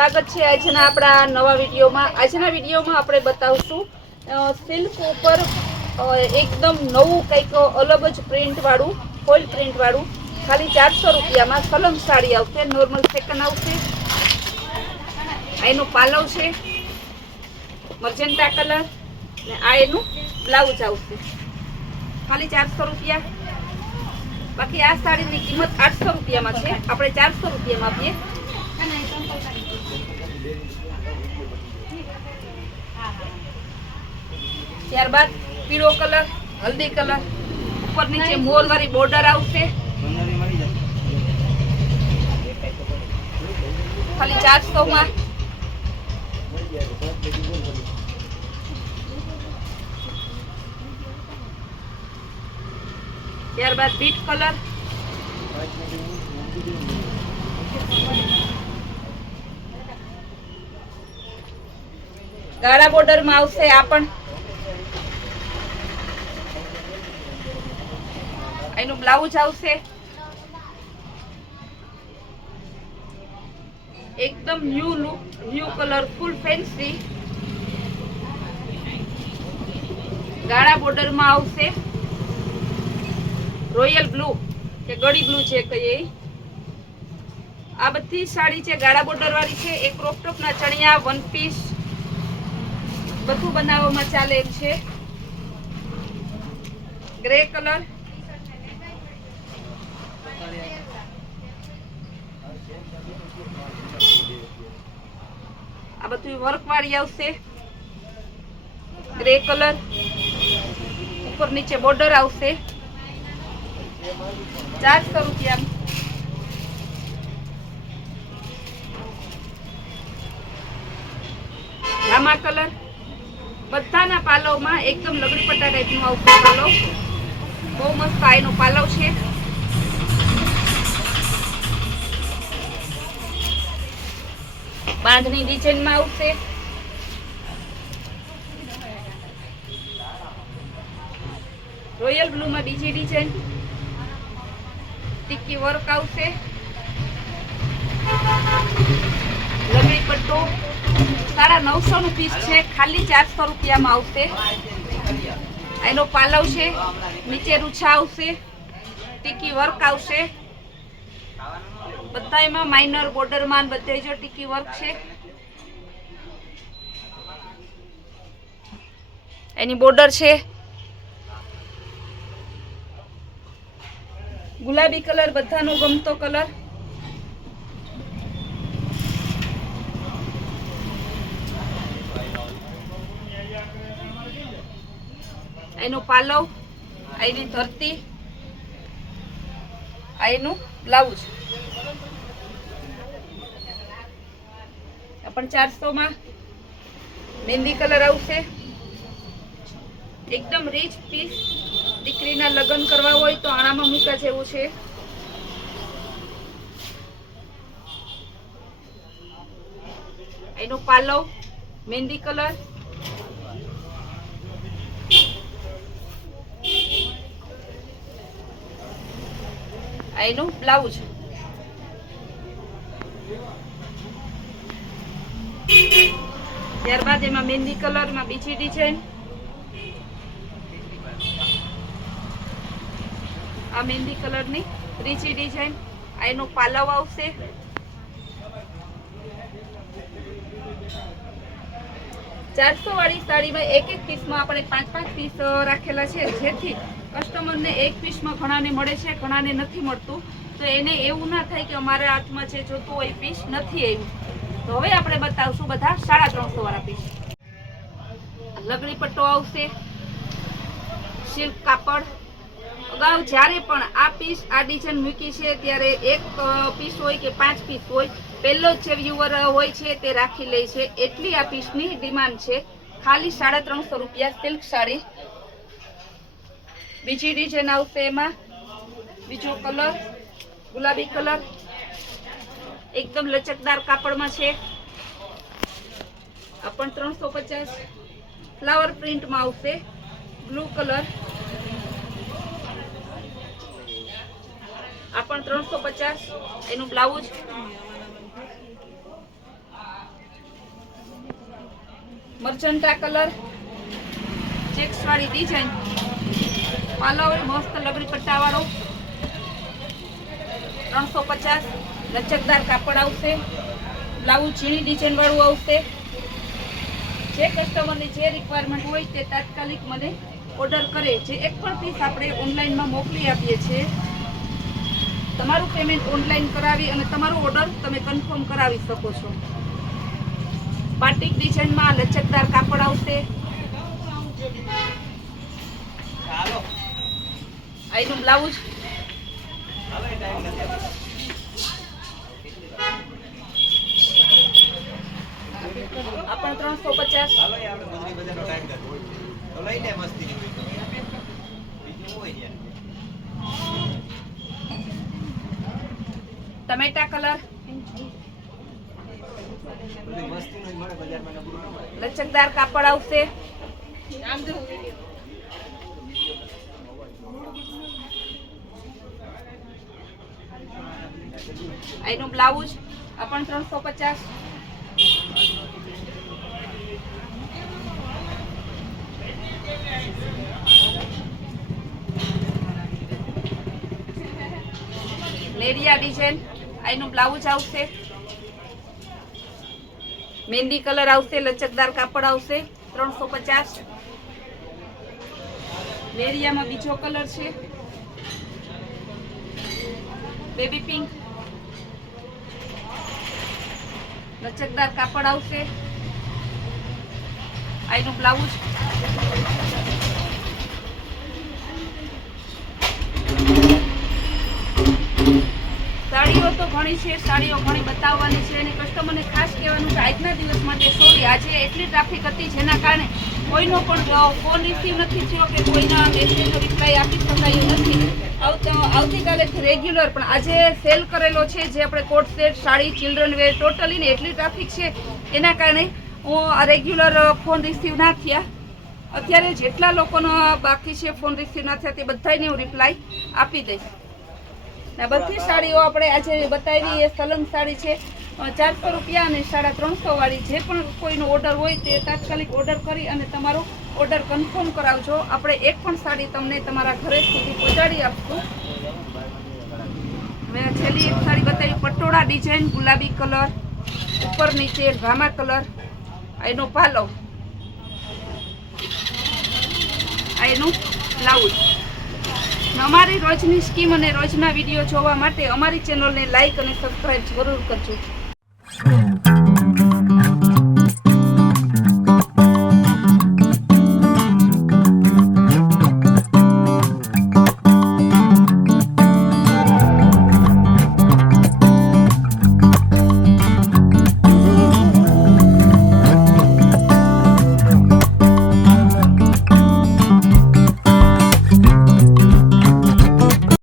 સ્વાગત છે આજના આપણા નવા વિડીયોમાં। આજના વિડીયોમાં આપણે બતાવશું સિલ્ક ઉપર એકદમ નવું કંઈક અલગ જ પ્રિન્ટવાળું ફોઇલ પ્રિન્ટવાળું ખાલી 400 રૂપિયામાં સલંગ સાડી આવશે। નોર્મલ સેકન્ડ આવશે। એનું પાલવ છે મર્જન્ટા કલર ને આ એનું બ્લાઉઝ આવશે ખાલી 400 રૂપિયા। બાકી આ સાડીની કિંમત 800 રૂપિયામાં છે, આપણે 400 રૂપિયામાં આપીએ। ત્યારબાદ પીળો કલર, હલ્દી કલર, ઉપર નીચે મોર વાળી બોર્ડર આવશે ખાલી 400 માં। ત્યારબાદ બીટ કલર, ગાળા બોર્ડર માં આવશે। આ પણ એનું બ્લાઉઝ આવશે એકદમ ન્યુ લુક, ન્યુ કલર, ફૂલ ફેન્સી ગાળા બોર્ડર માં આવશે। રોયલ બ્લુ કે ગળી બ્લુ છે કહીએ। આ બધી સાડી છે ગાળા બોર્ડર વાળી છે। એક ક્રોપ ટોપ ના ચણિયા, વન પીસ બધું બનાવવામાં ચાલે એમ છે। ગ્રે કલર, આ બધું વર્ક વાળી આવશે। ગ્રે કલર, ઉપર નીચે બોર્ડર આવશે 400 રૂપિયા। રામા કલર, બધાના પાલવમાં એકદમ લગડી પટ્ટા ટાઈપનું આવશે પાલવ, બહુ મસ્ત આયનો પાલવ છે। બાંધણી ડિઝાઇનમાં આવશે। રોયલ બ્લુ માં બીજી ડિઝાઇન, ટિક્કી વર્ક આવશે, લગડી પટ્ટો 950 નું પીસ છે, ખાલી 400 રૂપિયામાં આવશે। એનો પાલવ છે, નીચે રૂછા આવશે, ટિક્કી વર્ક આવશે, બધામાં માઇનર બોર્ડરમાં બધે જો ટિક્કી વર્ક છે। એની બોર્ડર છે ગુલાબી કલર, બધાનો ગમતો કલર। એનો પાલવ, એની ધરતી, એનું બ્લાઉઝ પણ 400 માં। મહેંદી કલર આવશે, એકદમ રીચ પીસ, દીકરીના લગ્ન કરવા હોય તો આણામાં મૂકા જેવું છે। એનો પાલવ મહેંદી કલર, એનું બ્લાઉઝ, ત્યારબાદ એમાં મહેંદી કલરમાં બીજી ડિઝાઇન, આ મહેંદી કલરની ત્રીજી ડિઝાઇન, એનો પાલવ આવશે, 400 વાળી સાડીમાં એક પીસમાં આપણે 5 પીસ રાખેલા છે, જેથી કસ્ટમરને એક પીસમાં ઘણાને મળે છે, ઘણાને નથી મળતું, તો એને એવું ના થાય કે અમારા હાથમાં જે જોતું હોય પીસ નથી આવ્યું। તો હવે આપણે બતાવશું બધા 350 વાળા પીસ। લગડી પટ્ટો આવશે, સિલ્ક કાપડ। અગાઉ જ્યારે પણ આ પીસ આ ડિઝાઇન મૂકી છે ત્યારે એક પીસ હોય કે 5 પીસ હોય, પહેલો જ વ્યુઅર હોય છે તે રાખી લે છે, એટલી આ પીસની ડિમાન્ડ છે। ખાલી 350 રૂપિયા સિલ્ક સાડી। બીજી ડિઝાઇન આવશે, એમાં બીજો કલર ગુલાબી કલર, એકદમ લચકદાર કાપડમાં છે। આ પણ 350 ફ્લાવર પ્રિન્ટમાં આવશે, બ્લુ કલર, આ પણ 350 એનું બ્લાઉઝ। મર્ચન્ટા કલર, ચેક્સ વાળી ડિઝાઇન, પાલવ મસ્ત લગડી પટ્ટાવાળો, 350, લચકદાર કાપડ આવશે, બ્લાઉઝ ઝીણી ડિઝાઇન વાળું આવશે. જે કસ્ટમરની જે રિક્વાયરમેન્ટ હોય તે તાત્કાલિક મને ઓર્ડર કરે. જે એક પણ પીસ આપણે ઓનલાઈનમાં મોકલી આપીએ છીએ. તમારું પેમેન્ટ ઓનલાઈન કરાવી અને તમારો ઓર્ડર તમે કન્ફર્મ કરાવી શકો છો. બાટિક ડિઝાઇનમાં લચકદાર કાપડ આવશે. આઈનું બ્લાઉઝ, આપણ 350. ટમેટા કલર, લચકદાર કાપડ આવશે. આનું બ્લાઉઝ આપણ 350. લેરિયા ડિઝાઇન, આનું બ્લાઉઝ આવશે. મહેંદી કલર આવશે, લચકદાર કાપડ આવશે, 350. લેરિયામાં બીજો કલર છે બેબી પિંક, લચકદાર કાપડ આવશે. આનું બ્લાઉઝ, સાડીઓ તો ઘણી છે, સાડીઓ ઘણી બતાવવાની છે અને કસ્ટમરને ખાસ કહેવાનું કે આજના દિવસ માટે સોરી, આજે એટલી ટ્રાફિક હતી જેના કારણે કોઈનો પણ ફોન રિસીવ નથી થયો કે કોઈના મેસેજનો રિપ્લાય આપી શકાયું નથી. આવતીકાલેથી રેગ્યુલર પણ આજે સેલ કરેલો છે જે આપણે coat set, sari, children were totally ને એટલી ટ્રાફિક છે એના કારણે હું રેગ્યુલર ફોન રિસીવ ના થયા. અત્યારે જેટલા લોકોનો બાકી છે ફોન રિસીવ ના થયા તે બધાને હું રિપ્લાય આપી દઈશ. બધી સાડીઓ આપણે આજે બતાવી એ સલંગ સાડી છે 400 રૂપિયા અને 350 વાળી. જે પણ કોઈનો ઓર્ડર હોય તે તાત્કાલિક ઓર્ડર કરી અને તમારો ઓર્ડર કન્ફર્મ કરાવજો. આપણે એક પણ સાડી તમને તમારા ઘરે સુધી પહોંચાડી આપશું. હવે છેલ્લી એક સાડી બતાવી પટોળા ડિઝાઇન, ગુલાબી કલર, ઉપર નીચે રામા કલર, એનો પાલવ, એનું બ્લાઉઝ. અમારી રોજની સ્કીમ અને રોજના વિડીયો જોવા માટે અમારી ચેનલને લાઈક અને સબસ્ક્રાઇબ જરૂર કરજો.